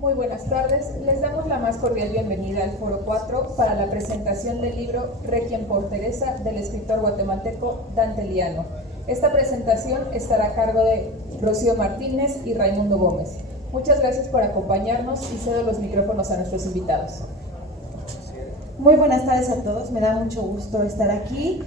Muy buenas tardes, les damos la más cordial bienvenida al Foro 4 para la presentación del libro Requiem por Teresa del escritor guatemalteco Dante Liano. Esta presentación estará a cargo de Rocío Martínez y Raimundo Gómez. Muchas gracias por acompañarnos y cedo los micrófonos a nuestros invitados. Muy buenas tardes a todos, me da mucho gusto estar aquí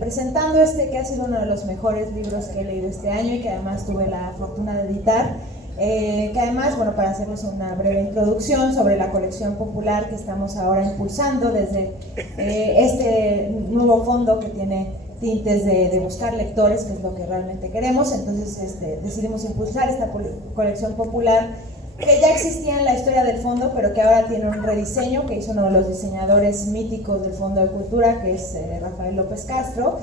presentando que ha sido uno de los mejores libros que he leído este año y que además tuve la fortuna de editar. Que además, bueno, para hacerles una breve introducción sobre la colección popular que estamos ahora impulsando desde este nuevo fondo que tiene tintes de buscar lectores, que es lo que realmente queremos. Entonces decidimos impulsar esta colección popular que ya existía en la historia del fondo, pero que ahora tiene un rediseño que hizo uno de los diseñadores míticos del Fondo de Cultura, que es Rafael López Castro.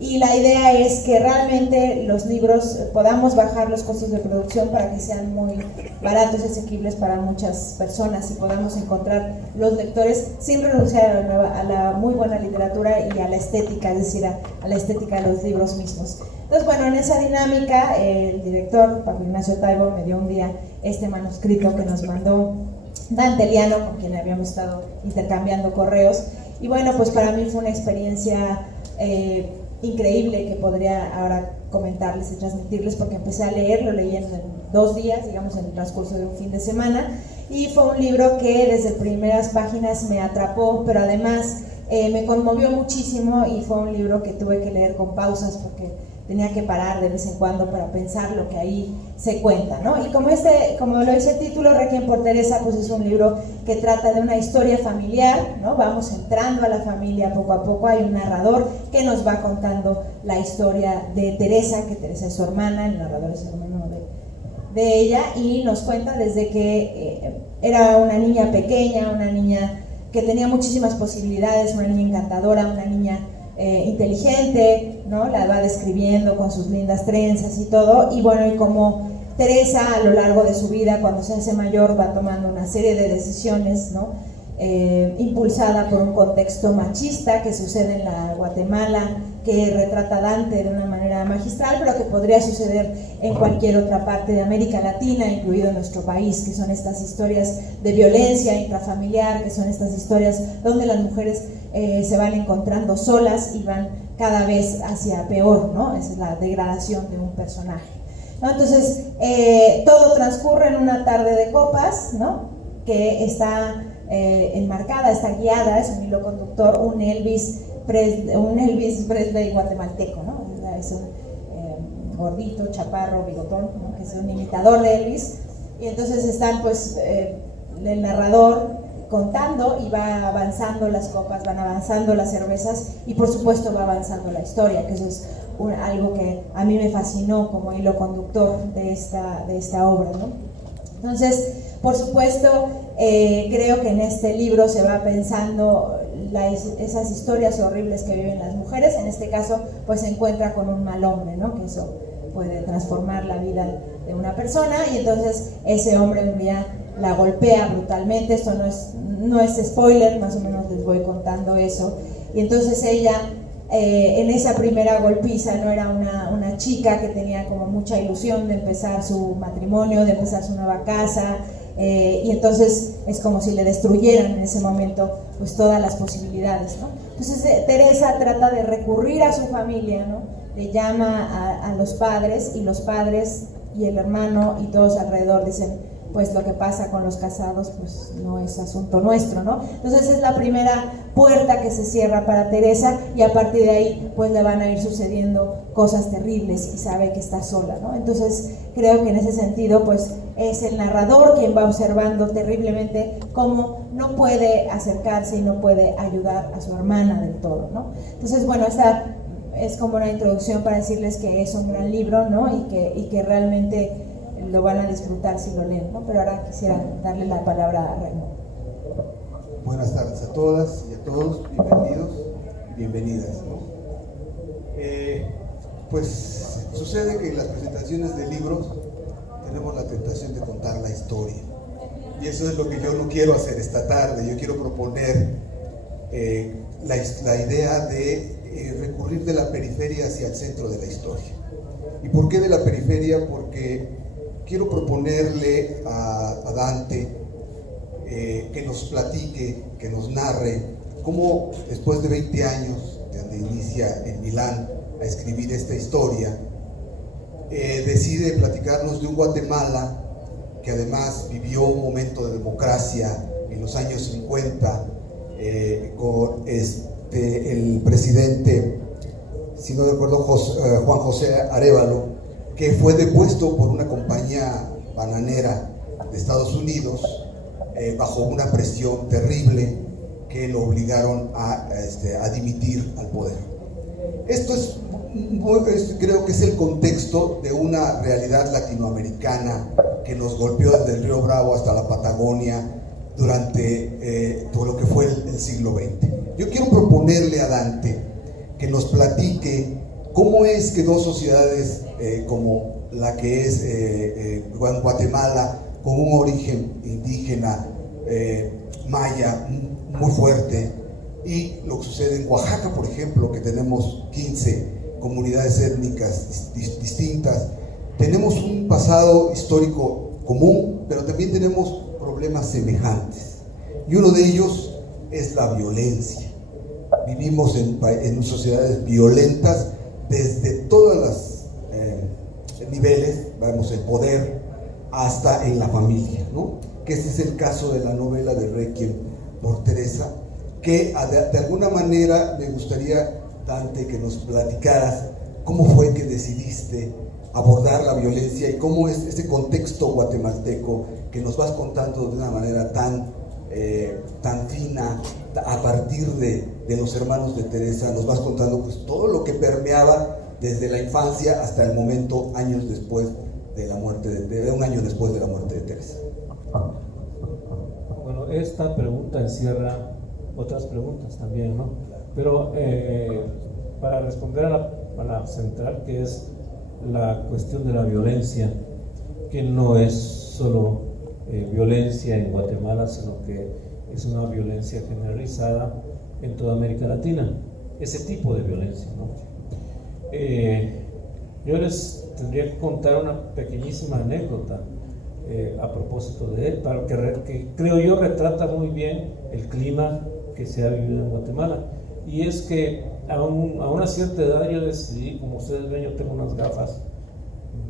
Y la idea es que realmente los libros podamos bajar los costos de producción para que sean muy baratos y asequibles para muchas personas y podamos encontrar los lectores sin renunciar a la muy buena literatura y a la estética, es decir, a la estética de los libros mismos. Entonces, bueno, en esa dinámica, el director, Paco Ignacio Taibo, me dio un día este manuscrito que nos mandó Dante Liano, con quien habíamos estado intercambiando correos. Y bueno, pues para mí fue una experiencia increíble que podría ahora comentarles y transmitirles, porque empecé a leer, lo leí en 2 días, digamos en el transcurso de un fin de semana, y fue un libro que desde primeras páginas me atrapó, pero además me conmovió muchísimo, y fue un libro que tuve que leer con pausas porque tenía que parar de vez en cuando para pensar lo que ahí se cuenta, ¿no? Y como lo dice el título, Requiem por Teresa, pues es un libro que trata de una historia familiar, ¿no? Vamos entrando a la familia poco a poco, hay un narrador que nos va contando la historia de Teresa, que Teresa es su hermana, el narrador es hermano de ella, y nos cuenta desde que era una niña pequeña, una niña que tenía muchísimas posibilidades, una niña encantadora, una niña inteligente, ¿no? La va describiendo con sus lindas trenzas y todo, y bueno, y como Teresa a lo largo de su vida, cuando se hace mayor, va tomando una serie de decisiones, ¿no? Impulsada por un contexto machista que sucede en la Guatemala, que retrata Dante de una manera magistral, pero que podría suceder en cualquier otra parte de América Latina, incluido nuestro país, que son estas historias de violencia intrafamiliar, que son estas historias donde las mujeres se van encontrando solas y van cada vez hacia peor, ¿no? Esa es la degradación de un personaje, ¿no? Entonces, todo transcurre en una tarde de copas, ¿no? Que está enmarcada, está guiada, es un hilo conductor, un Elvis Presley guatemalteco, ¿no? Es un gordito, chaparro, bigotón, ¿no? Que es un imitador de Elvis, y entonces están pues el narrador contando y va avanzando las copas, van avanzando las cervezas y por supuesto va avanzando la historia, que eso es algo que a mí me fascinó como hilo conductor de esta obra, ¿no? Entonces, por supuesto, creo que en este libro se va pensando esas historias horribles que viven las mujeres. En este caso, pues se encuentra con un mal hombre, ¿no? Que eso puede transformar la vida de una persona, y entonces ese hombre un día la golpea brutalmente. Esto no es spoiler, más o menos les voy contando eso. Y entonces ella, en esa primera golpiza, no era una chica que tenía como mucha ilusión de empezar su matrimonio, de empezar su nueva casa, y entonces es como si le destruyeran en ese momento pues todas las posibilidades, ¿no? Entonces Teresa trata de recurrir a su familia, ¿no? Le llama a los padres, y los padres y el hermano y todos alrededor dicen, pues lo que pasa con los casados pues no es asunto nuestro, ¿no? Entonces es la primera puerta que se cierra para Teresa, y a partir de ahí pues le van a ir sucediendo cosas terribles y sabe que está sola, ¿no? Entonces creo que en ese sentido pues es el narrador quien va observando terriblemente cómo no puede acercarse y no puede ayudar a su hermana del todo, ¿no? Entonces, bueno, esta es como una introducción para decirles que es un gran libro, ¿no? Y que realmente lo van a disfrutar si lo leen, ¿no? Pero ahora quisiera darle la palabra a Raimundo. Buenas tardes a todas y a todos, bienvenidos, bienvenidas, ¿no? Pues sucede que en las presentaciones de libros tenemos la tentación de contar la historia, y eso es lo que yo no quiero hacer esta tarde. Yo quiero proponer la idea de recurrir de la periferia hacia el centro de la historia. ¿Y por qué de la periferia? Porque quiero proponerle a Dante que nos platique, que nos narre cómo después de 20 años, donde inicia en Milán a escribir esta historia, decide platicarnos de un Guatemala que además vivió un momento de democracia en los años 50 con el presidente, si no recuerdo, Juan José Arévalo, que fue depuesto por una compañía bananera de Estados Unidos bajo una presión terrible que lo obligaron a dimitir al poder. Esto creo que es el contexto de una realidad latinoamericana que nos golpeó desde el Río Bravo hasta la Patagonia durante todo lo que fue el siglo XX. Yo quiero proponerle a Dante que nos platique cómo es que dos sociedades como la que es Guatemala, con un origen indígena maya muy fuerte, y lo que sucede en Oaxaca, por ejemplo, que tenemos 15 comunidades étnicas distintas, tenemos un pasado histórico común, pero también tenemos problemas semejantes, y uno de ellos es la violencia. Vivimos en sociedades violentas desde todos los niveles, vemos el poder, hasta en la familia, ¿no? Que ese es el caso de la novela de Requiem por Teresa, que de alguna manera me gustaría, Dante, que nos platicaras cómo fue que decidiste abordar la violencia y cómo es ese contexto guatemalteco que nos vas contando de una manera tan fina, a partir de los hermanos de Teresa. Nos vas contando pues todo lo que permeaba desde la infancia hasta el momento, años después de la muerte un año después de la muerte de Teresa. Bueno, esta pregunta encierra otras preguntas también, ¿no? Pero para responder a la central, que es la cuestión de la violencia, que no es solo violencia en Guatemala, sino que es una violencia generalizada en toda América Latina, ese tipo de violencia, ¿no? Yo les tendría que contar una pequeñísima anécdota a propósito de él, para que creo yo retrata muy bien el clima que se ha vivido en Guatemala. Y es que a una cierta edad yo decidí, como ustedes ven, yo tengo unas gafas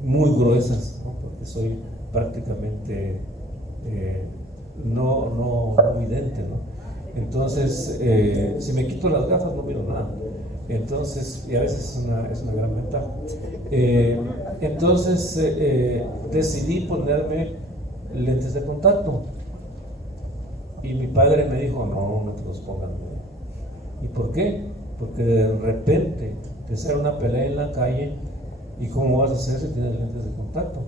muy gruesas, ¿no? Porque soy prácticamente no vidente, ¿no? Entonces, si me quito las gafas no miro nada. Entonces, y a veces es una gran ventaja. Entonces, decidí ponerme lentes de contacto. Y mi padre me dijo, no te los pongas. ¿Y por qué? Porque de repente te sale una pelea en la calle, ¿y cómo vas a hacer si tienes lentes de contacto?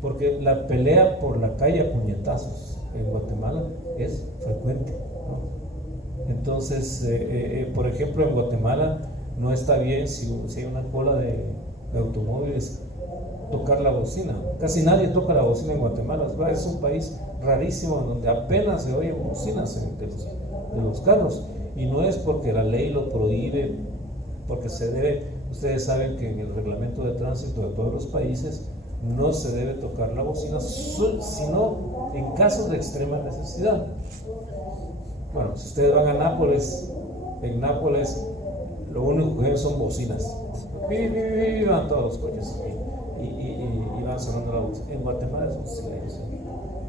Porque la pelea por la calle a puñetazos en Guatemala es frecuente, ¿no? Entonces, por ejemplo, en Guatemala no está bien si hay una cola de automóviles tocar la bocina. Casi nadie toca la bocina en Guatemala. Es un país rarísimo donde apenas se oyen bocinas de los carros, y no es porque la ley lo prohíbe, porque se debe. Ustedes saben que en el reglamento de tránsito de todos los países no se debe tocar la bocina, sino en casos de extrema necesidad. Bueno, si ustedes van a Nápoles, en Nápoles lo único que ven son bocinas. Van todos los coches y van sonando la bocina. En Guatemala es un silencio,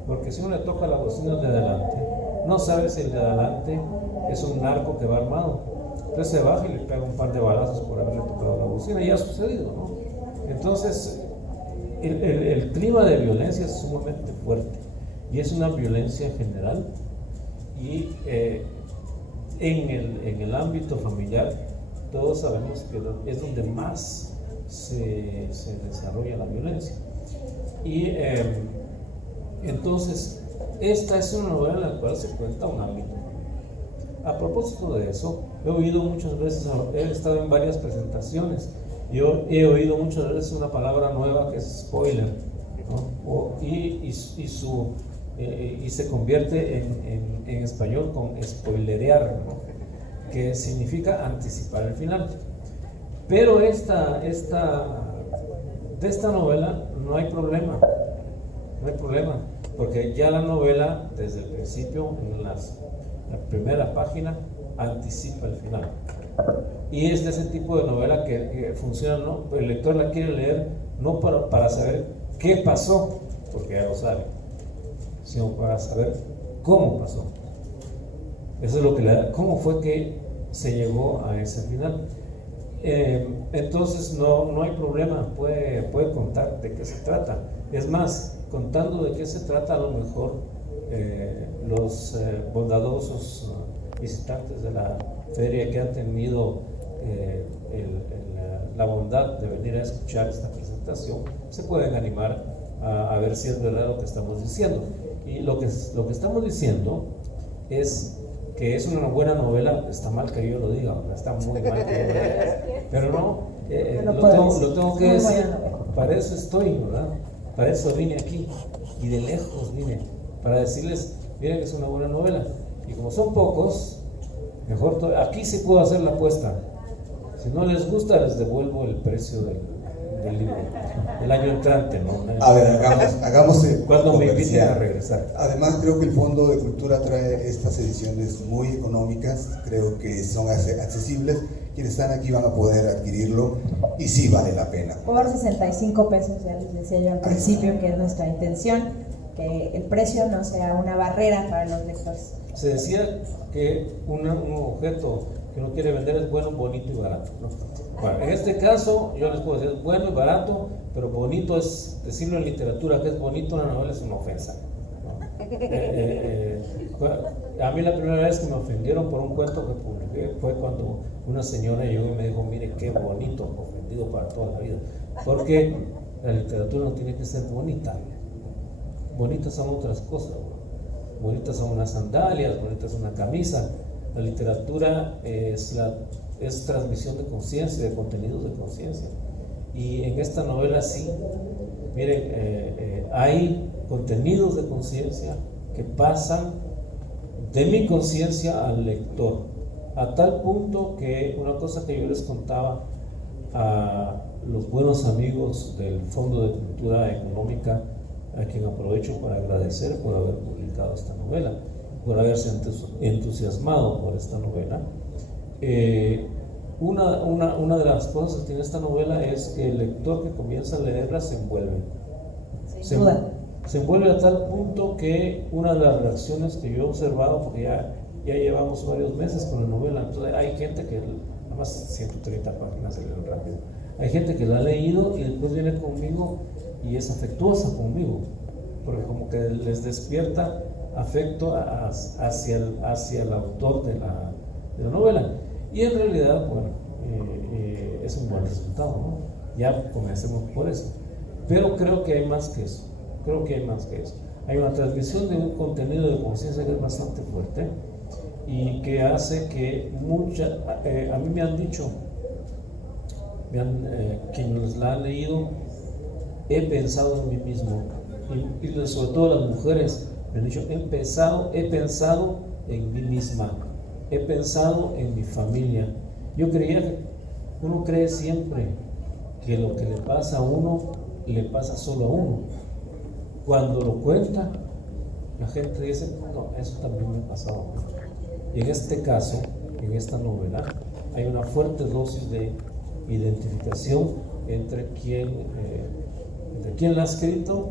porque si uno le toca la bocina de adelante, no sabe si el de adelante es un narco que va armado. Entonces se baja y le pega un par de balazos por haberle tocado la bocina, y ya ha sucedido, ¿no? Entonces, el clima de violencia es sumamente fuerte, y es una violencia general, y en el ámbito familiar todos sabemos que es donde más se desarrolla la violencia. Y entonces, esta es una novela en la cual se cuenta un ámbito. A propósito de eso, he oído muchas veces, he estado en varias presentaciones, yo he oído muchas veces una palabra nueva que es spoiler, ¿no? Y se convierte en español con spoilerear, ¿no? Que significa anticipar el final. Pero de esta novela no hay problema, no hay problema, porque ya la novela, desde el principio, en la primera página, anticipa el final. Y es de ese tipo de novela que funciona, ¿no? El lector la quiere leer no para saber qué pasó, porque ya lo sabe, sino para saber cómo pasó. Eso es lo que le da, cómo fue que se llegó a ese final. Entonces no hay problema, puede contar de qué se trata. Es más, contando de qué se trata, a lo mejor los bondadosos visitantes de la feria que han tenido la bondad de venir a escuchar esta presentación se pueden animar a ver si es verdad lo que estamos diciendo. Y lo que estamos diciendo es que es una buena novela. Está mal que yo lo diga, está muy mal que yo lo diga, pero no, lo tengo que decir. Para eso estoy, ¿verdad? Para eso vine aquí, y de lejos vine, para decirles, miren que es una buena novela. Y como son pocos, mejor aquí sí puedo hacer la apuesta. Si no les gusta, les devuelvo el precio del libro el año entrante, ¿no? A ver, hagamos cuando me inviten a regresar. Además, creo que el Fondo de Cultura trae estas ediciones muy económicas, creo que son accesibles. Quienes están aquí van a poder adquirirlo y sí vale la pena. Por 65 pesos, ya les decía yo al principio que es nuestra intención, que el precio no sea una barrera para los lectores. Se decía que un objeto que uno quiere vender es bueno, bonito y barato, ¿no? Bueno, en este caso yo les puedo decir bueno y barato, pero bonito es decirlo en literatura que es bonito, una novela es una ofensa, ¿no? A mí la primera vez que me ofendieron por un cuento que publiqué fue cuando una señora llegó y me dijo, mire qué bonito, ofendido para toda la vida, porque la literatura no tiene que ser bonita. Bonitas son otras cosas, ¿no? Bonitas son unas sandalias, bonitas es una camisa. La literatura es transmisión de conciencia, de contenidos de conciencia. Y en esta novela sí, miren, hay contenidos de conciencia que pasan de mi conciencia al lector, a tal punto que una cosa que yo les contaba a los buenos amigos del Fondo de Cultura Económica, a quien aprovecho para agradecer por haber publicado esta novela, por haberse entusiasmado por esta novela. Una de las cosas que tiene esta novela es que el lector que comienza a leerla se envuelve. Se envuelve a tal punto que una de las reacciones que yo he observado, porque ya llevamos varios meses con la novela, entonces hay gente que, nada más 130 páginas se leen rápido, hay gente que la ha leído y después viene conmigo y es afectuosa conmigo, porque como que les despierta afecto hacia el autor de la novela. Y en realidad, bueno, es un buen resultado, ¿no? Ya comencemos por eso. Pero creo que hay más que eso. Hay una transmisión de un contenido de conciencia que es bastante fuerte y que hace que a mí me han dicho, quienes la han leído, he pensado en mí mismo, y sobre todo las mujeres me han dicho, he pensado en mí misma, he pensado en mi familia. Yo creía que uno cree siempre que lo que le pasa a uno le pasa solo a uno. Cuando lo cuenta, la gente dice, no, eso también me ha pasado a mí. Y en este caso, en esta novela, hay una fuerte dosis de identificación entre quien la ha escrito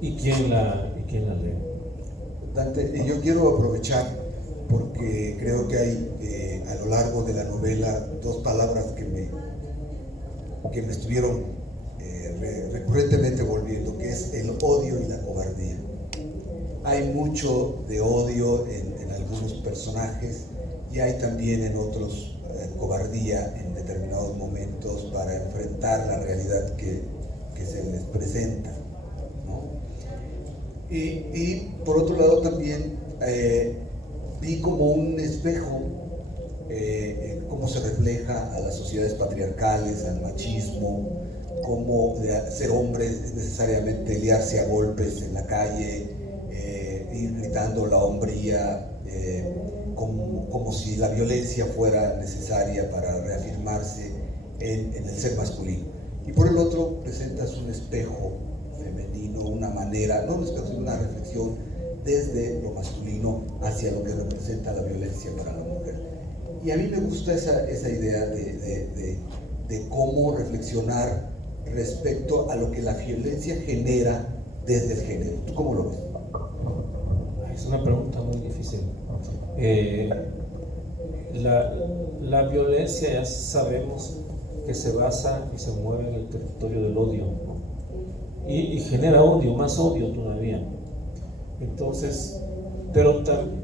y quién la lee. Dante, yo quiero aprovechar porque creo que hay a lo largo de la novela dos palabras que me estuvieron recurrentemente volviendo, que es el odio y la cobardía. Hay mucho de odio en algunos personajes y hay también en otros cobardía en determinados momentos para enfrentar la realidad que se les presenta, ¿no? Y por otro lado también vi como un espejo cómo se refleja a las sociedades patriarcales, al machismo, cómo ser hombre es necesariamente liarse a golpes en la calle, ir gritando la hombría, como si la violencia fuera necesaria para reafirmarse en el ser masculino. Y por el otro presentas un espejo femenino femenino, una manera, no un espejo, sino una reflexión desde lo masculino hacia lo que representa la violencia para la mujer. Y a mí me gusta esa idea de cómo reflexionar respecto a lo que la violencia genera desde el género. ¿Tú cómo lo ves? Es una pregunta muy difícil. La violencia ya sabemos que se basa y se mueve en el territorio del odio, ¿no? Y genera odio, más odio todavía. Entonces, pero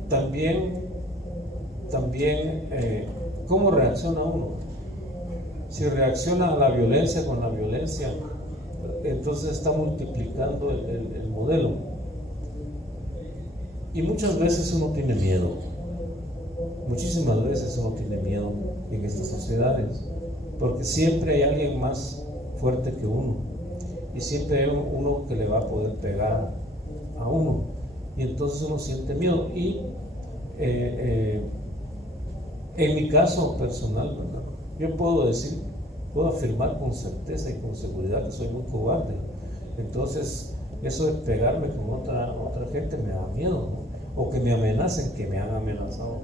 también ¿cómo reacciona uno? Si reacciona a la violencia con la violencia, entonces está multiplicando el modelo. Y muchas veces uno tiene miedo, muchísimas veces uno tiene miedo en estas sociedades, porque siempre hay alguien más fuerte que uno, y siempre hay uno que le va a poder pegar a uno, y entonces uno siente miedo. Y en mi caso personal, ¿verdad?, yo puedo afirmar con certeza y con seguridad que soy muy cobarde. Entonces, eso de pegarme con otra gente me da miedo, ¿no? O que me amenacen, que me han amenazado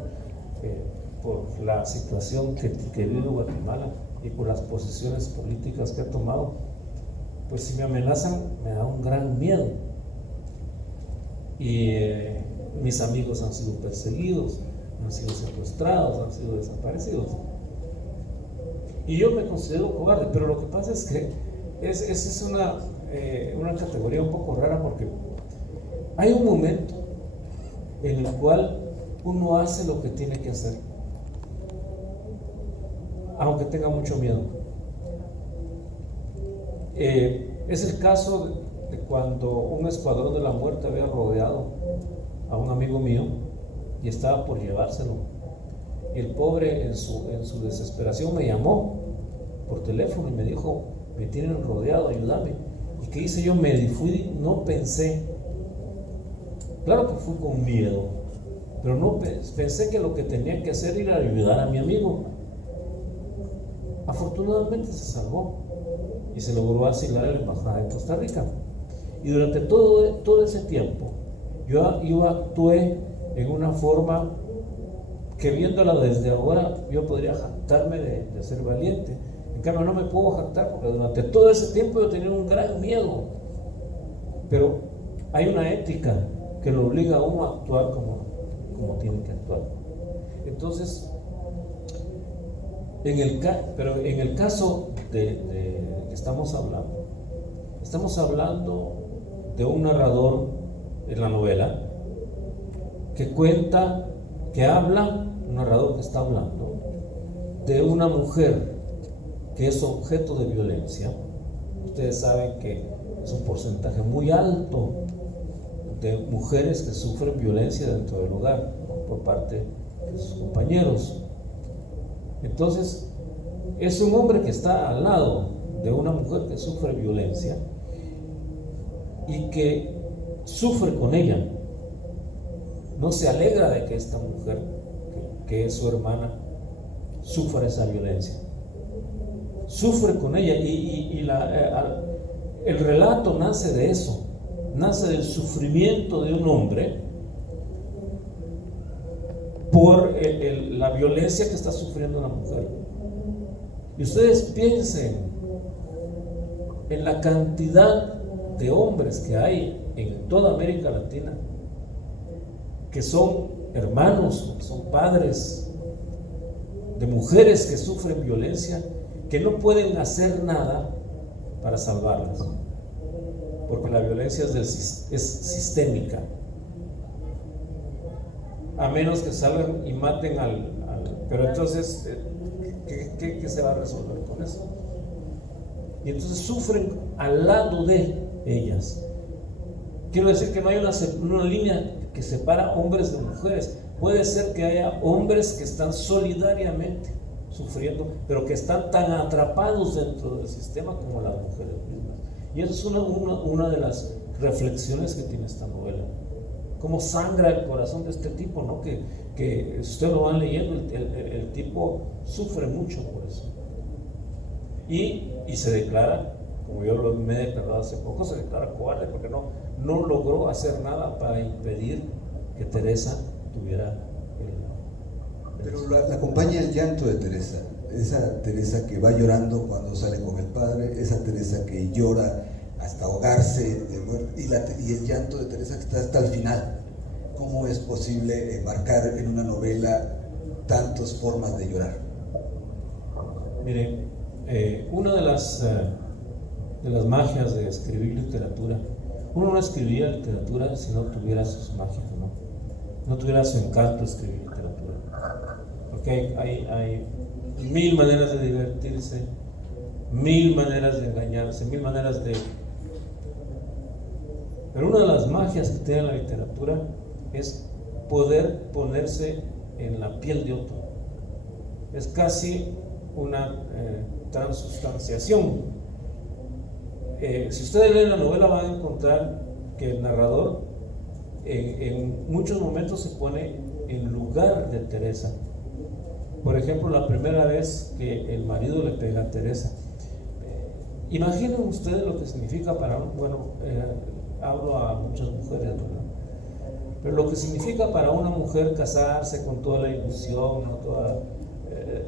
por la situación que vive Guatemala y por las posiciones políticas que ha tomado. Pues si me amenazan, me da un gran miedo. Y mis amigos han sido perseguidos, han sido secuestrados, han sido desaparecidos. Y yo me considero cobarde, pero lo que pasa es que esa es una categoría un poco rara, porque hay un momento en el cual uno hace lo que tiene que hacer, aunque tenga mucho miedo. Es el caso de cuando un escuadrón de la muerte había rodeado a un amigo mío y estaba por llevárselo. El pobre en su desesperación me llamó por teléfono y me dijo: me tienen rodeado, ayúdame. ¿Y qué hice yo? Me fui, no pensé. Claro que fui con miedo, pero no pensé que lo que tenía que hacer era ayudar a mi amigo. Afortunadamente se salvó y se logró asilar a la embajada de Costa Rica. Y durante todo ese tiempo yo actué en una forma que, viéndola desde ahora, yo podría jactarme de ser valiente. En cambio, no me puedo jactar porque durante todo ese tiempo yo tenía un gran miedo. Pero hay una ética que lo obliga a uno a actuar como tiene que actuar. Entonces, pero en el caso de que estamos hablando de un narrador en la novela que cuenta, que habla, un narrador que está hablando de una mujer que es objeto de violencia. Ustedes saben que es un porcentaje muy alto de mujeres que sufren violencia dentro del hogar por parte de sus compañeros. Entonces, es un hombre que está al lado de una mujer que sufre violencia y que sufre con ella. No se alegra de que esta mujer, que es su hermana, sufra esa violencia. Sufre con ella y el relato nace de eso, nace del sufrimiento de un hombre por la violencia que está sufriendo la mujer. Y ustedes piensen en la cantidad de hombres que hay en toda América Latina que son hermanos, que son padres de mujeres que sufren violencia, que no pueden hacer nada para salvarlas, porque la violencia es sistémica, a menos que salgan y maten pero entonces ¿qué se va a resolver con eso? Y entonces sufren al lado de ellas. Quiero decir que no hay una línea que separa hombres de mujeres. Puede ser que haya hombres que están solidariamente sufriendo, pero que están tan atrapados dentro del sistema como las mujeres mismas. Y eso es una de las reflexiones que tiene esta novela. Cómo sangra el corazón de este tipo, ¿no? Que si ustedes lo van leyendo, el tipo sufre mucho por eso. Y se declara como yo me he declarado hace poco, se declara cobarde porque no logró hacer nada para impedir que Teresa tuviera Pero la acompaña el llanto de Teresa, esa Teresa que va llorando cuando sale con el padre, esa Teresa que llora hasta ahogarse y el llanto de Teresa que está hasta el final. ¿Cómo es posible enmarcar en una novela tantas formas de llorar? Miren, una de las magias de escribir literatura, uno no escribiría literatura si no tuviera sus magias, no tuviera su encanto escribir literatura, porque hay 1000 maneras de divertirse, 1000 maneras de engañarse, 1000 maneras de... Pero una de las magias que tiene la literatura es poder ponerse en la piel de otro. Es casi una transustanciación. Si ustedes leen la novela van a encontrar que el narrador en muchos momentos se pone en lugar de Teresa. Por ejemplo, la primera vez que el marido le pega a Teresa. Imaginen ustedes lo que significa para hablo a muchas mujeres, ¿verdad? Pero lo que significa para una mujer casarse con toda la ilusión, ¿no? Toda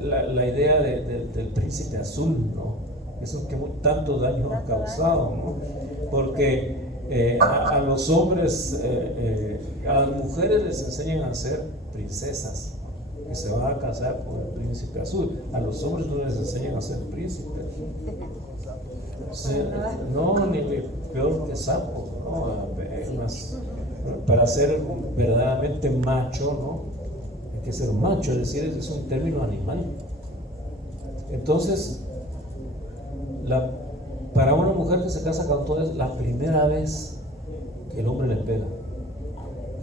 la idea del príncipe azul, ¿no? Eso que tanto daño ha causado, ¿no? Porque a los hombres, a las mujeres les enseñan a ser princesas, que se van a casar con el príncipe azul. A los hombres no les enseñan a ser príncipes. No, ni peor que sapo, ¿no? Para ser verdaderamente macho, ¿no? Hay que ser macho, es decir, es un término animal. Entonces, para una mujer que se casa con todo es la primera vez que el hombre le pega.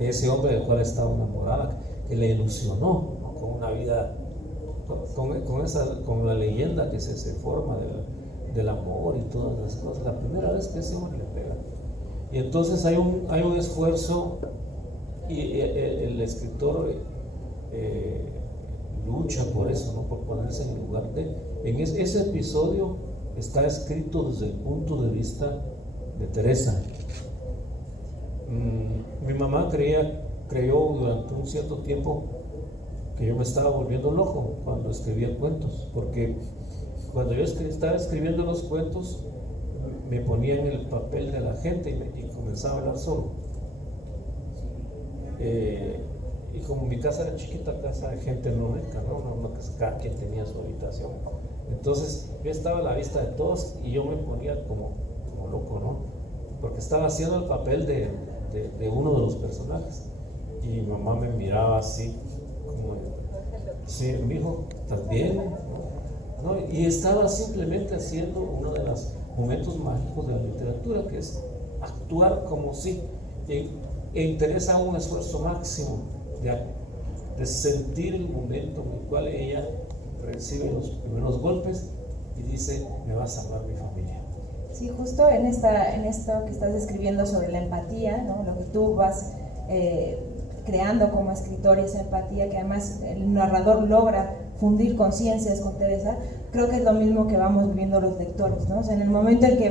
Ese hombre del cual estaba enamorada, que le ilusionó, ¿no? Con una vida, con la leyenda que se forma del amor y todas las cosas. La primera vez que ese hombre le pega. Y entonces hay un esfuerzo y el escritor lucha por eso, ¿no? Por ponerse en el lugar de... ese episodio está escrito desde el punto de vista de Teresa. Mi mamá creyó durante un cierto tiempo que yo me estaba volviendo loco cuando escribía cuentos, porque cuando yo estaba escribiendo los cuentos me ponía en el papel de la gente y comenzaba a hablar solo. Y como mi casa era chiquita, casa de gente no rica, ¿no? Cada quien tenía su habitación. Entonces yo estaba a la vista de todos y yo me ponía como loco, ¿no? Porque estaba haciendo el papel de uno de los personajes. Y mi mamá me miraba así, como, sí, mijo, ¿estás bien? ¿No? Y estaba simplemente haciendo uno de los momentos mágicos de la literatura, que es actuar como si interesa un esfuerzo máximo de sentir el momento en el cual ella recibe los primeros golpes y dice: me va a salvar mi familia. Sí, justo en esto que estás describiendo sobre la empatía, ¿no? Lo que tú vas creando como escritor, y esa empatía que además el narrador logra fundir conciencias con Teresa, creo que es lo mismo que vamos viviendo los lectores, ¿no? O sea, en el momento en que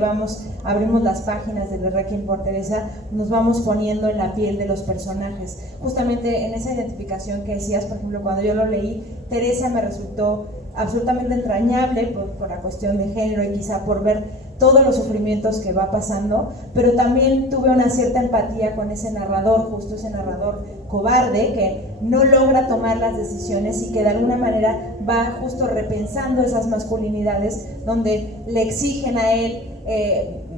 abrimos las páginas de Requiem por Teresa, nos vamos poniendo en la piel de los personajes. Justamente en esa identificación que decías, por ejemplo, cuando yo lo leí, Teresa me resultó absolutamente entrañable por la cuestión de género y quizá por ver todos los sufrimientos que va pasando, pero también tuve una cierta empatía con ese narrador, justo ese narrador cobarde que no logra tomar las decisiones y que de alguna manera va justo repensando esas masculinidades donde le exigen a él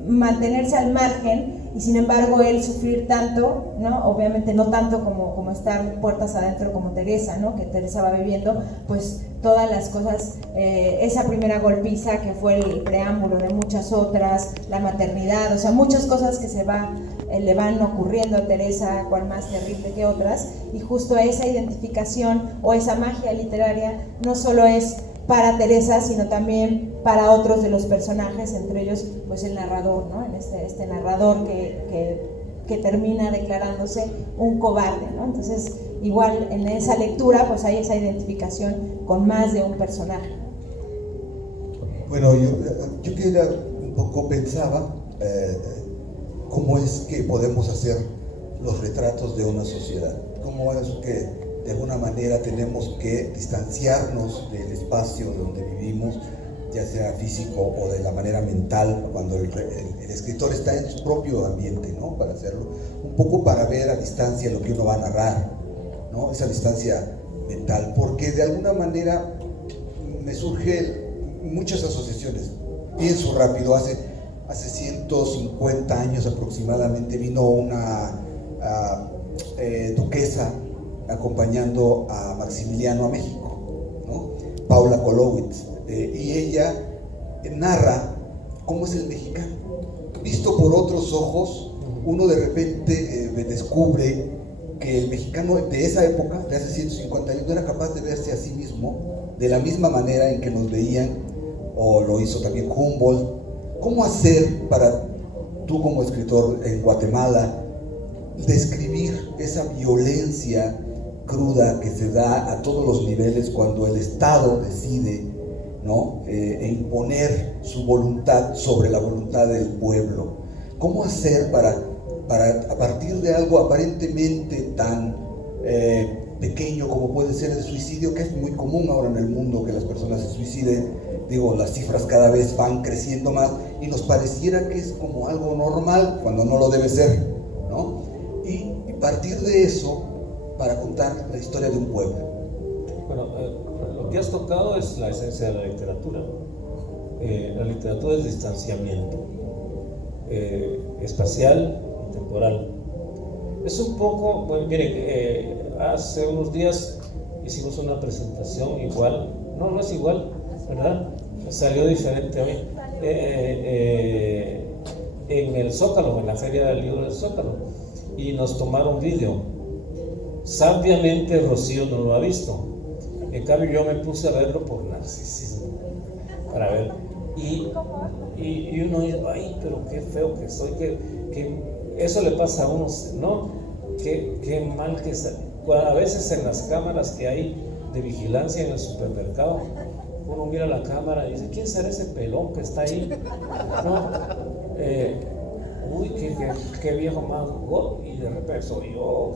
mantenerse al margen y sin embargo él sufrir tanto, ¿no? Obviamente no tanto como estar puertas adentro como Teresa, ¿no? Que Teresa va viviendo pues todas las cosas, esa primera golpiza que fue el preámbulo de muchas otras, la maternidad, o sea, muchas cosas que le van ocurriendo a Teresa, cual más terrible que otras, y justo esa identificación o esa magia literaria no solo es para Teresa, sino también para otros de los personajes, entre ellos pues el narrador, ¿no? En este narrador que termina declarándose un cobarde, ¿no? Entonces, igual en esa lectura pues hay esa identificación con más de un personaje. Bueno, yo quería poco pensaba cómo es que podemos hacer los retratos de una sociedad, cómo es que de alguna manera tenemos que distanciarnos del espacio donde vivimos, ya sea físico o de la manera mental, cuando el escritor está en su propio ambiente, ¿no? Para hacerlo, un poco para ver a distancia lo que uno va a narrar, ¿no? Esa distancia mental, porque de alguna manera me surgen muchas asociaciones. Pienso rápido, hace 150 años aproximadamente vino una duquesa acompañando a Maximiliano a México, ¿no? Paula Kolowitz, y ella narra cómo es el mexicano. Visto por otros ojos, uno de repente descubre que el mexicano de esa época, de hace 150 años, no era capaz de verse a sí mismo de la misma manera en que nos veían, o lo hizo también Humboldt. ¿Cómo hacer para tú como escritor en Guatemala describir esa violencia cruda que se da a todos los niveles cuando el Estado decide, ¿no? Imponer su voluntad sobre la voluntad del pueblo? ¿Cómo hacer para a partir de algo aparentemente tan pequeño como puede ser el suicidio, que es muy común ahora en el mundo que las personas se suiciden? Digo, las cifras cada vez van creciendo más y nos pareciera que es como algo normal cuando no lo debe ser, ¿no? Y partir de eso para contar la historia de un pueblo. Bueno, lo que has tocado es la esencia de la literatura. La literatura es distanciamiento espacial y temporal. Es un poco, bueno, miren, hace unos días hicimos una presentación igual, no es igual, ¿verdad? Salió diferente hoy. En el Zócalo, en la Feria del Libro del Zócalo, y nos tomaron vídeo. Sabiamente Rocío no lo ha visto. En cambio yo me puse a verlo por narcisismo, para ver. Y uno dice, ay, pero qué feo que soy, que eso le pasa a uno, ¿no? Qué mal que sale. A veces en las cámaras que hay de vigilancia en el supermercado, uno mira la cámara y dice, ¿quién será ese pelón que está ahí? ¿No? Uy, qué viejo más gordo, y de repente soy yo,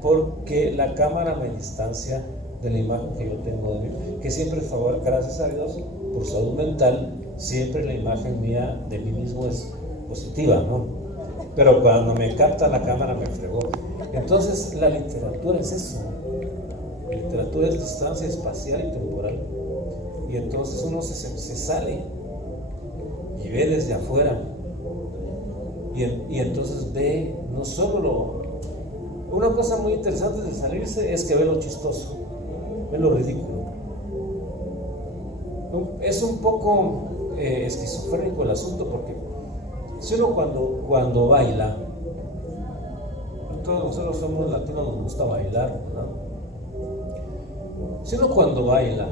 porque la cámara me distancia de la imagen que yo tengo de mí, que siempre es favor, gracias a Dios, por salud mental, siempre la imagen mía de mí mismo es positiva, ¿no? Pero cuando me capta la cámara me fregó. Entonces la literatura es eso. La literatura es distancia espacial y temporal. Y entonces uno se sale y ve desde afuera. Y entonces ve no solo una cosa muy interesante de salirse es que ve lo chistoso, ve lo ridículo. Es un poco esquizofrénico el asunto, porque si uno cuando baila, todos nosotros somos latinos, nos gusta bailar, ¿no? Si uno cuando baila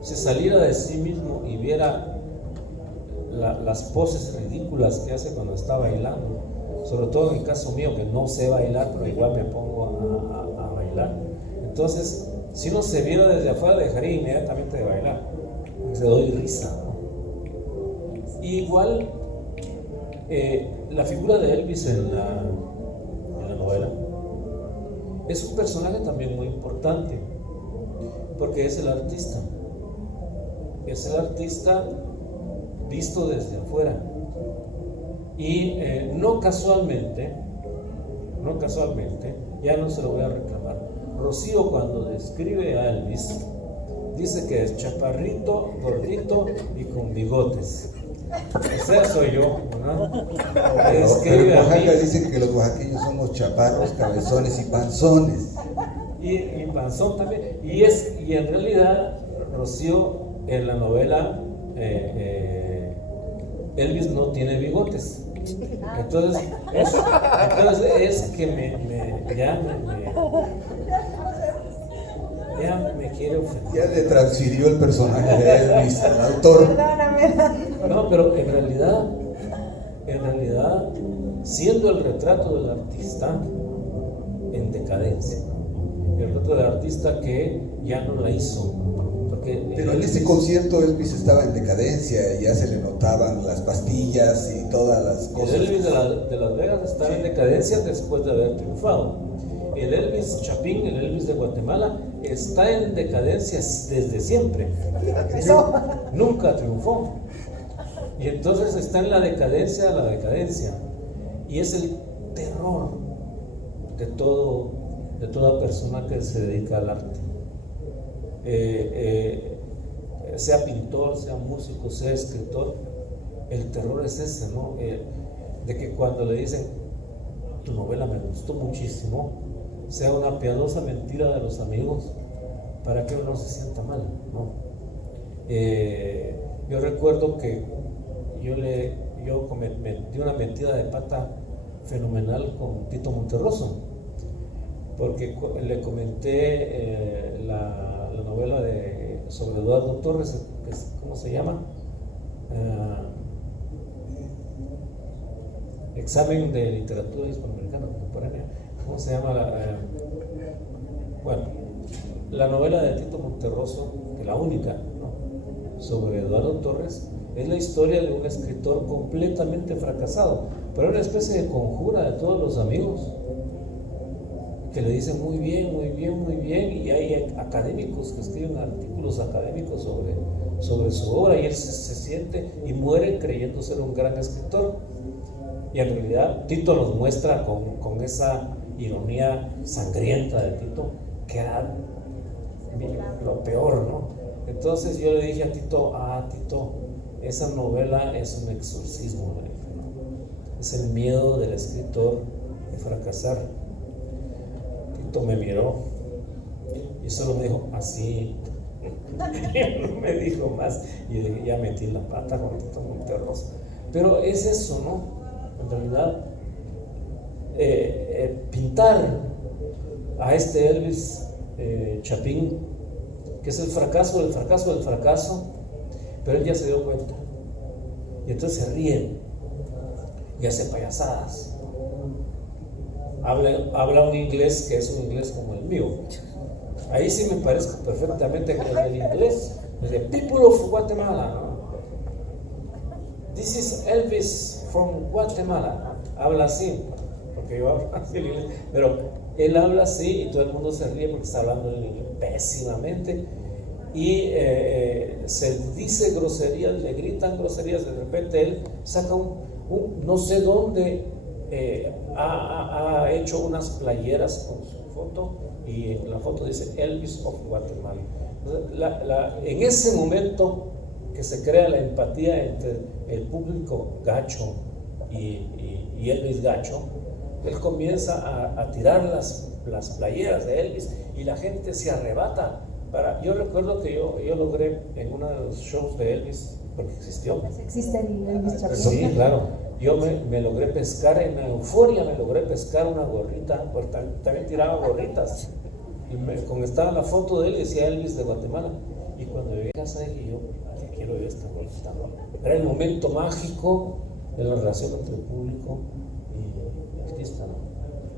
se saliera de sí mismo y viera las poses ridículas que hace cuando está bailando, sobre todo en el caso mío que no sé bailar, pero igual me pongo a bailar, entonces si uno se viera desde afuera dejaría inmediatamente de bailar, porque se doy risa, ¿no? Y igual la figura de Elvis en la novela es un personaje también muy importante, porque es el artista visto desde afuera. Y no casualmente, ya no se lo voy a reclamar, Rocío cuando describe a Elvis dice que es chaparrito, gordito y con bigotes. O sea, soy yo, ¿no? Pero en Oaxaca dicen que los oaxaqueños somos chaparros, cabezones y panzones. Y panzón también. Y en realidad Rocío en la novela Elvis no tiene bigotes. Entonces es que ya me quiere ofender. Ya le transfirió el personaje de Elvis al autor. No, pero en realidad, siendo el retrato del artista en decadencia, el retrato del artista que ya no la hizo, porque porque... Pero en ese concierto Elvis estaba en decadencia, ya se le notaban las pastillas y todas las cosas. El Elvis de Las Vegas estaba en decadencia después de haber triunfado. El Elvis Chapín, el Elvis de Guatemala, está en decadencia desde siempre. Nunca triunfó. Y entonces está en la decadencia. Y es el terror de toda persona que se dedica al arte. Sea pintor, sea músico, sea escritor, el terror es ese, ¿no? De que cuando le dicen, tu novela me gustó muchísimo, sea una piadosa mentira de los amigos para que uno se sienta mal, ¿no? Yo recuerdo que yo metí una metida de pata fenomenal con Tito Monterroso, porque le comenté la novela sobre Eduardo Torres, ¿cómo se llama? Examen de literatura hispanoamericana contemporánea. ¿Cómo se llama? Bueno, la novela de Tito Monterroso, que la única, ¿no?, sobre Eduardo Torres, es la historia de un escritor completamente fracasado, pero una especie de conjura de todos los amigos que le dicen muy bien, muy bien, muy bien, y hay académicos que escriben artículos académicos sobre su obra, y él se siente y muere creyendo ser un gran escritor. Y en realidad Tito nos muestra con esa ironía sangrienta de Tito que era lo peor, ¿no? Entonces yo le dije a Tito, Tito, esa novela es un exorcismo, ¿no? Es el miedo del escritor de fracasar. Tito me miró y solo me dijo así. No me dijo más. Y yo dije, ya metí la pata con Tito Monterroso. Pero es eso, ¿no? En realidad, pintar a este Elvis Chapín, que es el fracaso del fracaso del fracaso, pero él ya se dio cuenta. Y entonces se ríe y hace payasadas. Habla un inglés que es un inglés como el mío. Ahí sí me parezco perfectamente con el inglés. The people of Guatemala, ¿no? This is Elvis from Guatemala. Habla así, porque yo hablo así el inglés, pero él habla así y todo el mundo se ríe porque está hablando en inglés pésimamente. Y se dice groserías, le gritan groserías. De repente él saca no sé dónde, ha hecho unas playeras con su foto, y en la foto dice Elvis of Guatemala. En ese momento que se crea la empatía entre el público gacho y Elvis gacho, él comienza a tirar las playeras de Elvis y la gente se arrebata. Yo recuerdo que yo logré en uno de los shows de Elvis, porque existió. ¿Existe el Elvis Chapín? Sí, claro. Yo me logré pescar, en la euforia me logré pescar una gorrita, porque también tiraba gorritas. Y estaba la foto de él, decía Elvis de Guatemala. Y cuando llegué a casa dije yo, quiero ver esta gorrita. Era el momento mágico de la relación entre el público y el artista, ¿no?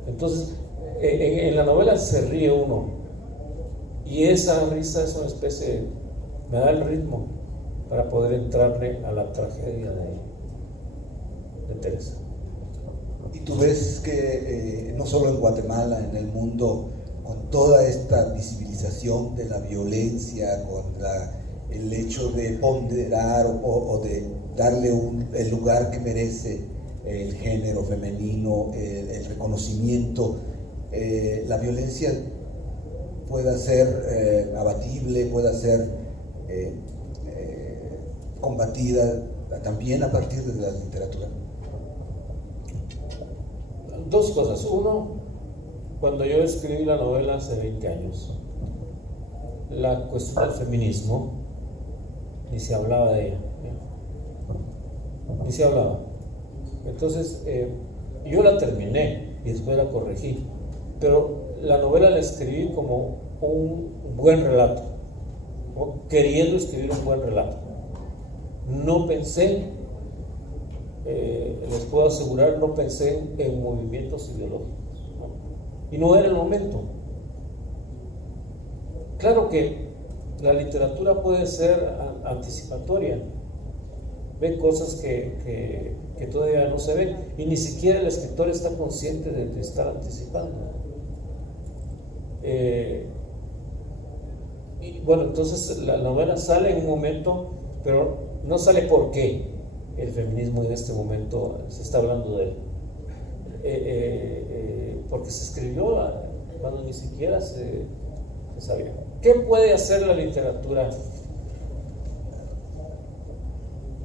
Entonces, en la novela se ríe uno. Y esa risa es una especie, me da el ritmo para poder entrarle a la tragedia de Teresa. Y tú ves que no solo en Guatemala, en el mundo, con toda esta visibilización de la violencia, con el hecho de ponderar o de darle el lugar que merece el género femenino, el reconocimiento, la violencia pueda ser abatible, pueda ser combatida también a partir de la literatura. Dos cosas. Uno, cuando yo escribí la novela hace 20 años, la cuestión del feminismo ni se hablaba de ella, ni se hablaba. Entonces yo la terminé y después la corregí, pero la novela la escribí como un buen relato, ¿no? Queriendo escribir un buen relato. No pensé, les puedo asegurar, no pensé en movimientos ideológicos, ¿no? Y no era el momento. Claro que La literatura puede ser anticipatoria, ve cosas que todavía no se ven, y ni siquiera el escritor está consciente de estar anticipando. Y bueno, entonces la novela sale en un momento, pero no sale porque el feminismo en este momento se está hablando de él, porque se escribió cuando ni siquiera se sabía. ¿Qué puede hacer la literatura?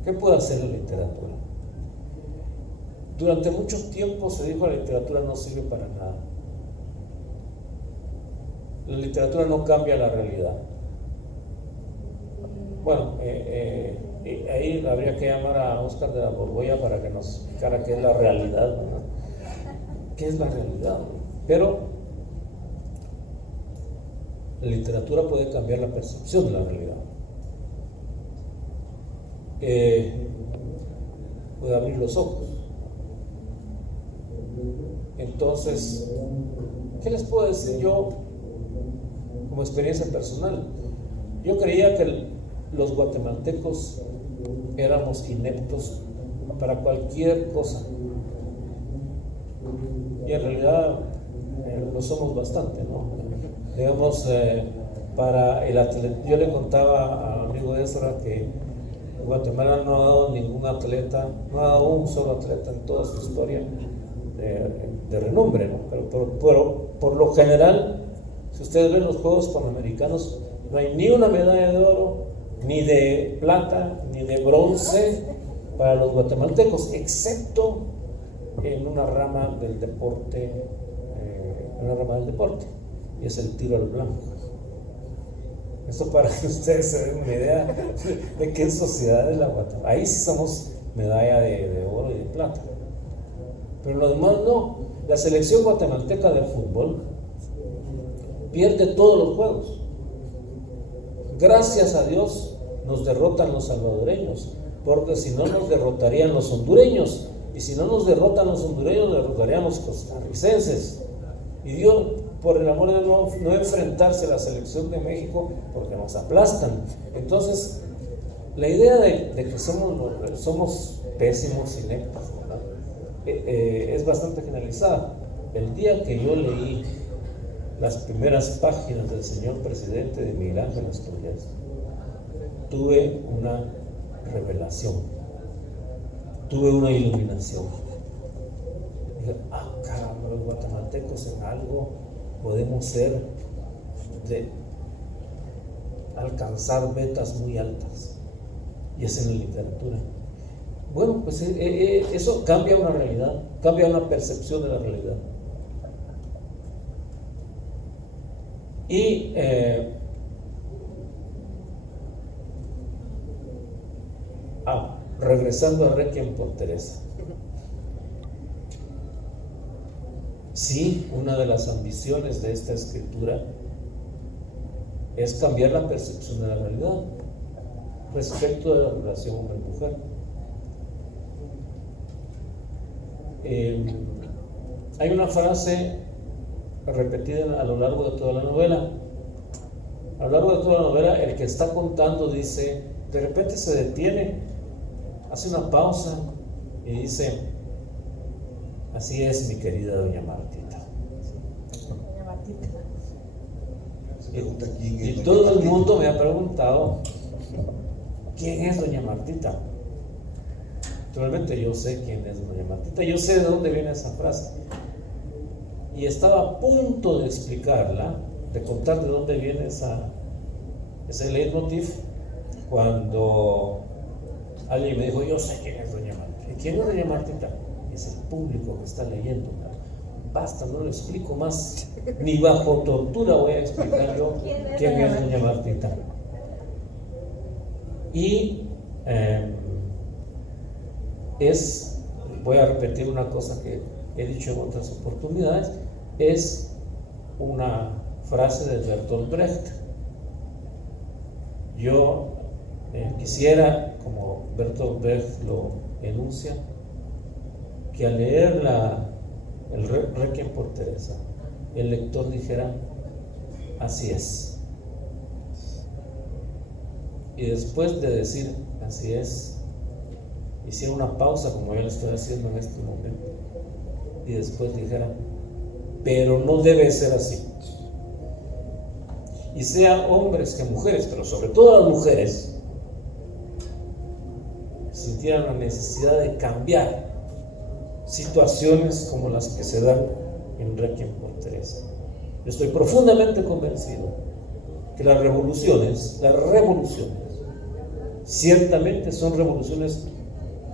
¿Qué puede hacer la literatura? Durante mucho tiempo se dijo que la literatura no sirve para nada. La literatura no cambia la realidad. Bueno, ahí habría que llamar a Oscar de la Borbolla para que nos explicara qué es la realidad, ¿no? ¿Qué es la realidad? Pero la literatura puede cambiar la percepción de la realidad. Puede abrir los ojos. Entonces, ¿qué les puedo decir yo como experiencia personal? Yo creía que los guatemaltecos éramos ineptos para cualquier cosa, y en realidad lo somos bastante, ¿no? Digamos, para el atleta, yo le contaba al amigo Ezra que Guatemala no ha dado ningún atleta, no ha dado un solo atleta en toda su historia de renombre, ¿no? Pero por lo general, si ustedes ven los Juegos Panamericanos, no hay ni una medalla de oro, ni de plata, ni de bronce para los guatemaltecos, excepto en una rama del deporte, y es el tiro al blanco. Esto para que ustedes se den una idea de qué sociedad es la Guatemala. Ahí sí somos medalla de oro y de plata, pero lo demás no. La selección guatemalteca de fútbol pierde todos los juegos. Gracias a Dios nos derrotan los salvadoreños, porque si no nos derrotarían los hondureños, y si no nos derrotan los hondureños, derrotarían los costarricenses. Y Dios, por el amor de Dios, no enfrentarse a la selección de México porque nos aplastan. Entonces, la idea de que somos pésimos, ineptos, ¿verdad? Es bastante generalizada. El día que yo leí las primeras páginas del señor presidente de Miguel Ángel Asturias, tuve una revelación, tuve una iluminación. Dije, caramba, los guatemaltecos en algo podemos ser de alcanzar metas muy altas, y es en la literatura. Bueno, pues eso cambia una realidad, cambia una percepción de la realidad. Y regresando a Requiem por Teresa. Sí, una de las ambiciones de esta escritura es cambiar la percepción de la realidad respecto de la relación hombre-mujer. Hay una frase repetida a lo largo de toda la novela. A lo largo de toda la novela, el que está contando dice, de repente se detiene, hace una pausa y dice: así es, mi querida doña Martita. Doña Martita. Y todo el mundo me ha preguntado, ¿quién es doña Martita? Naturalmente yo sé quién es doña Martita, yo sé de dónde viene esa frase. Y estaba a punto de explicarla, de contar de dónde viene ese leitmotiv, cuando alguien me dijo: yo sé quién es doña Martita. ¿Y quién es doña Martita? Es el público que está leyendo. Basta, no lo explico más, ni bajo tortura voy a explicar yo quién es doña Martita. Y voy a repetir una cosa que he dicho en otras oportunidades, es una frase de Bertolt Brecht. Yo quisiera, como Bertolt Brecht lo enuncia, que al leer el Requiem por Teresa, el lector dijera: así es. y después de decir así es, hiciera una pausa como yo le estoy haciendo en este momento, y después dijera, pero no debe ser así. Y sean hombres que mujeres, pero sobre todo las mujeres, sintieran la necesidad de cambiar situaciones como las que se dan en Requiem por Teresa. Yo estoy profundamente convencido que las revoluciones, ciertamente son revoluciones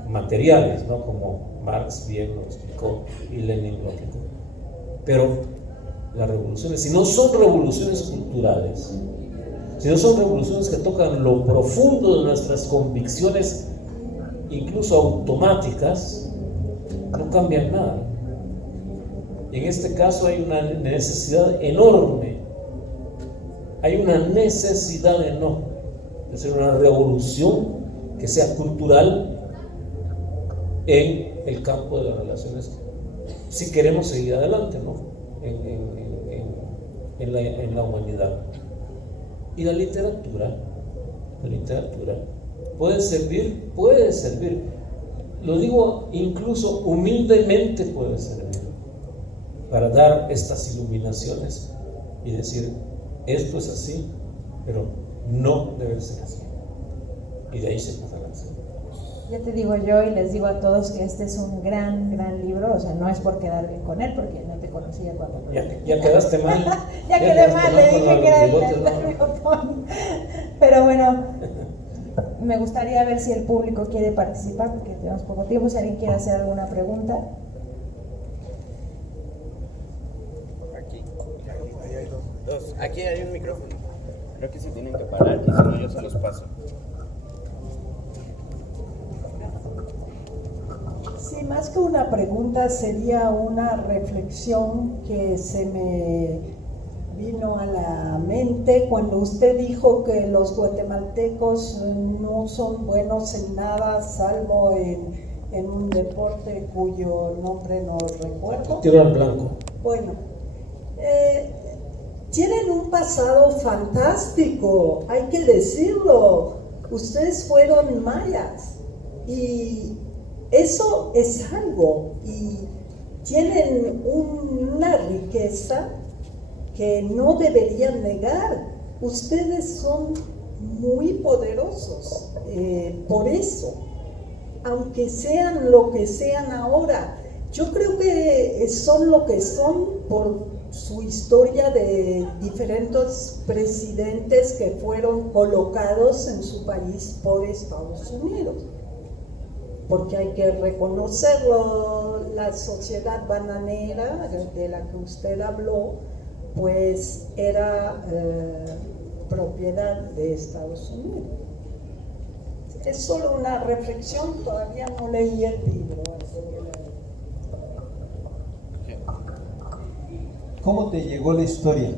materiales, ¿no? Como Marx bien lo explicó y Lenin lo explicó. Pero las revoluciones, si no son revoluciones culturales, si no son revoluciones que tocan lo profundo de nuestras convicciones, incluso automáticas, no cambian nada. Y en este caso hay una necesidad enorme, de hacer una revolución que sea cultural en el campo de las relaciones, si queremos seguir adelante, ¿no? en la humanidad. Y la literatura puede servir, lo digo incluso humildemente, puede servir para dar estas iluminaciones y decir, esto es así, pero no debe ser así. Y de ahí se podrá hacer. Ya te digo yo y les digo a todos que este es un gran libro, o sea, no es por quedar bien con él, porque no te conocía cuando lo leí. Ya quedaste mal. Ya quedé mal, le dije que era el bigotón. Pero bueno, me gustaría ver si el público quiere participar, porque tenemos poco tiempo, si alguien quiere hacer alguna pregunta. Aquí hay un micrófono. Creo que se tienen que parar y si no yo se los paso. Sí, más que una pregunta sería una reflexión que se me vino a la mente cuando usted dijo que los guatemaltecos no son buenos en nada salvo en un deporte cuyo nombre no recuerdo. Tiro al blanco. Bueno, tienen un pasado fantástico, hay que decirlo. Ustedes fueron mayas y eso es algo, y tienen una riqueza que no deberían negar. Ustedes son muy poderosos, por eso, aunque sean lo que sean ahora. Yo creo que son lo que son por su historia de diferentes presidentes que fueron colocados en su país por Estados Unidos. Porque hay que reconocerlo, la sociedad bananera de la que usted habló, pues era propiedad de Estados Unidos. Es solo una reflexión, todavía no leí el libro. ¿Cómo te llegó la historia?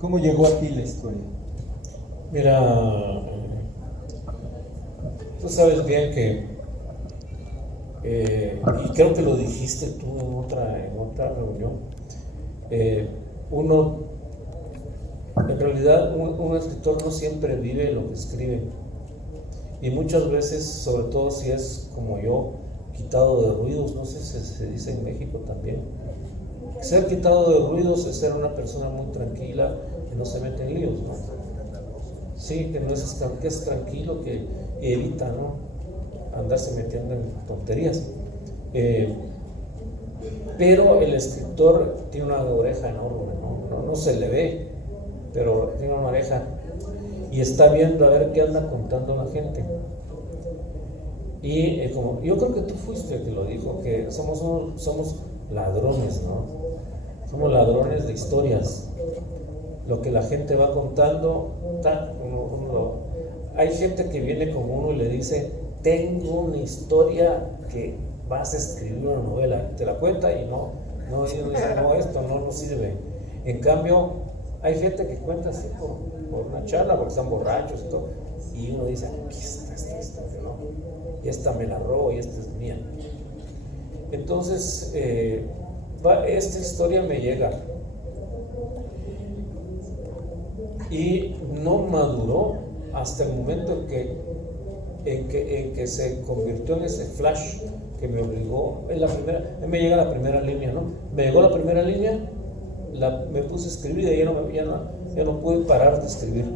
¿Cómo llegó a ti la historia? Mira, tú sabes bien que, y creo que lo dijiste tú en otra reunión, en realidad un escritor no siempre vive lo que escribe, y muchas veces, sobre todo si es como yo, quitado de ruidos, no sé si se dice en México también. Ser quitado de ruidos es ser una persona muy tranquila, que no se mete en líos, ¿no? Sí, que es tranquilo, que evita, ¿no?, andarse metiendo en tonterías. Pero el escritor tiene una oreja enorme, no se le ve, pero tiene una oreja y está viendo a ver qué anda contando la gente. Y como yo creo que tú fuiste el que lo dijo, que somos ladrones, ¿no? Somos ladrones de historias. Lo que la gente va contando, hay gente que viene con uno y le dice, tengo una historia que vas a escribir una novela, te la cuenta y no, esto no sirve. En cambio, hay gente que cuenta así por una charla, porque están borrachos y todo, y uno dice, aquí está esta, ¿no? Y esta me la robo y esta es mía. Entonces, esta historia me llega y no maduró hasta el momento en que se convirtió en ese flash que me obligó, me llega la primera línea, ¿no? Me llegó la primera línea, me puse a escribir y ya no pude parar de escribir.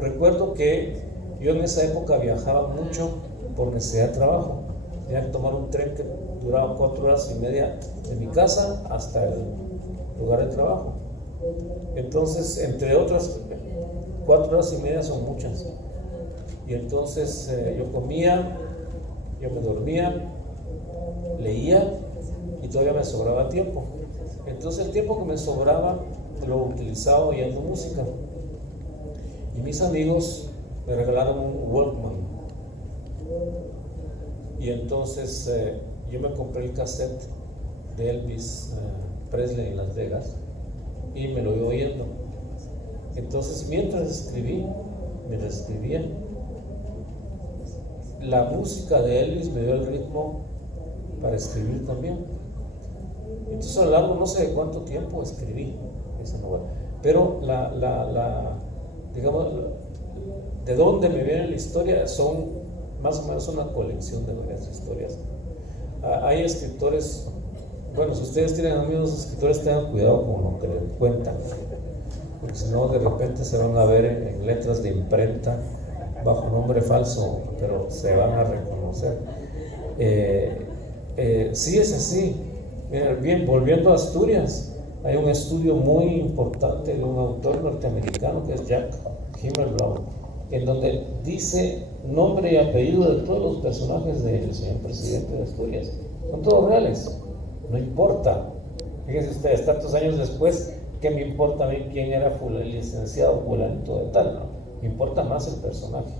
Recuerdo que yo en esa época viajaba mucho por necesidad de trabajo. Tenía que tomar un tren que duraba 4 horas y media de mi casa hasta el lugar de trabajo. Entonces, entre otras, 4 horas y media son muchas. Y entonces yo comía, yo me dormía, leía y todavía me sobraba tiempo. Entonces el tiempo que me sobraba lo utilizaba oyendo música. Y mis amigos me regalaron un Walkman. Y entonces yo me compré el cassette de Elvis Presley en Las Vegas y me lo iba oyendo. Entonces mientras escribí, me reescribía. La música de Elvis me dio el ritmo para escribir también. Entonces a lo largo no sé de cuánto tiempo escribí esa novela. Pero digamos, de dónde me viene la historia son más o menos una colección de varias historias. Hay escritores, bueno, si ustedes tienen amigos escritores, tengan cuidado con lo que les cuentan, porque si no de repente se van a ver en letras de imprenta bajo nombre falso, pero se van a reconocer. Sí es así. Bien, volviendo a Asturias, hay un estudio muy importante de un autor norteamericano que es Jack Himmelblau, en donde dice nombre y apellido de todos los personajes del señor presidente de Asturias. Son todos reales, no importa. Fíjense ustedes, tantos años después, ¿qué me importa a mí quién era el licenciado fulanito de tal? No, me importa más el personaje.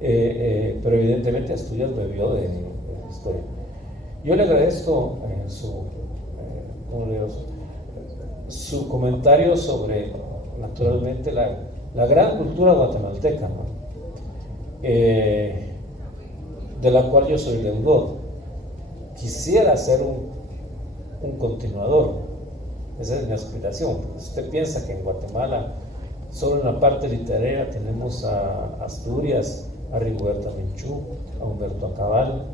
Pero evidentemente Asturias bebió de la historia. Yo le agradezco su comentario sobre, naturalmente, la gran cultura guatemalteca, ¿no? De la cual yo soy deudor. Quisiera ser un continuador, esa es mi aspiración. Usted piensa que en Guatemala, solo en la parte literaria, tenemos a Asturias, a Rigoberta Menchú, a Humberto Acabal,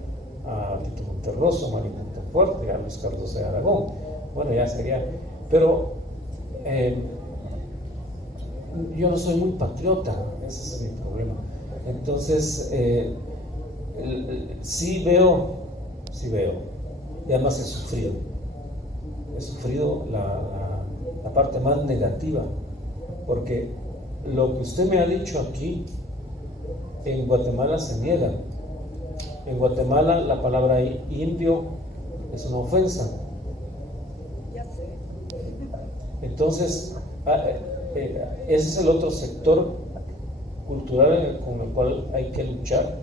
a Tito Monterroso, a Mario Montefuerte, a Luis Carlos de Aragón. Bueno, ya sería, pero yo no soy muy patriota, ese es mi problema. Entonces, sí veo, y además he sufrido la parte más negativa, porque lo que usted me ha dicho aquí, en Guatemala se niega. En Guatemala la palabra indio es una ofensa. Entonces, ese es el otro sector cultural con el cual hay que luchar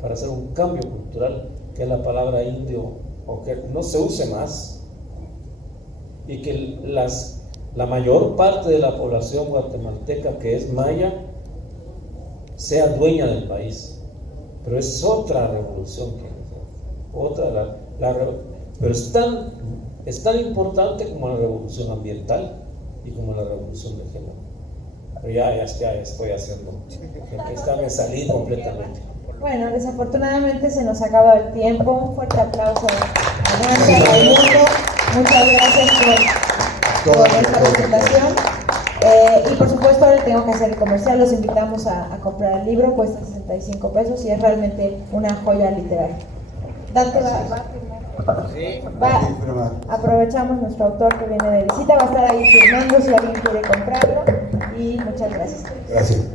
para hacer un cambio cultural, que la palabra indio, o que no se use más, y que la mayor parte de la población guatemalteca, que es maya, sea dueña del país. Pero es otra revolución, pero es tan importante como la revolución ambiental y como la revolución de género. Pero ya estoy haciendo, me salí completamente. Bueno, desafortunadamente se nos acaba el tiempo. Un fuerte aplauso a Nancy, a Raimundo. Muchas gracias por esta presentación. Y por supuesto, ahora tengo que hacer el comercial. Los invitamos a comprar el libro, cuesta 65 pesos y es realmente una joya literaria. Dante aprovechamos nuestro autor que viene de visita, va a estar ahí firmando si alguien quiere comprarlo. Y muchas gracias. Gracias.